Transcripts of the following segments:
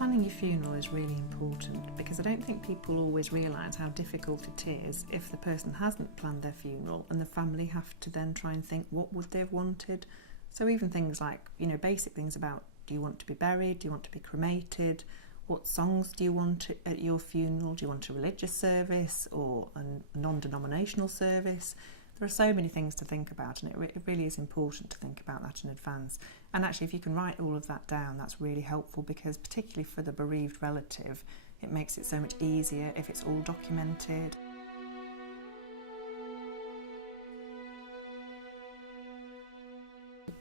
Planning your funeral is really important because I don't think people always realise how difficult it is if the person hasn't planned their funeral and the family have to then try and think what would they have wanted. So even things like, basic things about, do you want to be buried, do you want to be cremated, what songs do you want at your funeral, do you want a religious service or a non-denominational service? There are so many things to think about, and it really is important to think about that in advance. And actually, if you can write all of that down, that's really helpful because particularly for the bereaved relative, it makes it so much easier if it's all documented.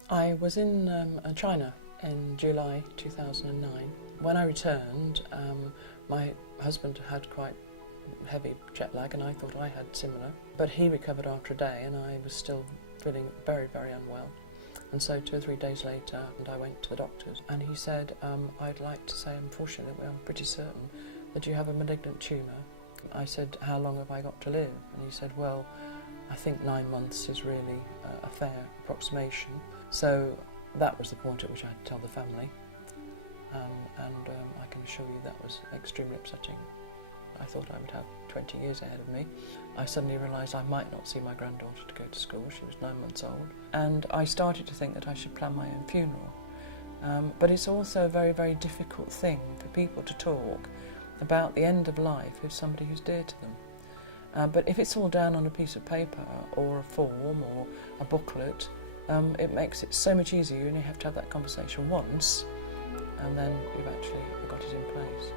I was in China in July 2009. When I returned, my husband had quite heavy jet lag and I thought I had similar, but he recovered after a day and I was still feeling very, very unwell. And so 2 or 3 days later I went to the doctors and he said, I'd like to say unfortunately, I'm pretty certain that you have a malignant tumour. I said, how long have I got to live? And he said, well, I think 9 months is really a fair approximation. So that was the point at which I had to tell the family, and I can assure you that was extremely upsetting. I thought I would have 20 years ahead of me. I suddenly realised I might not see my granddaughter to go to school. She was 9 months old. And I started to think that I should plan my own funeral. But it's also a very, very difficult thing for people to talk about the end of life with somebody who's dear to them. But if it's all down on a piece of paper or a form or a booklet, it makes it so much easier. You only have to have that conversation once and then you've actually got it in place.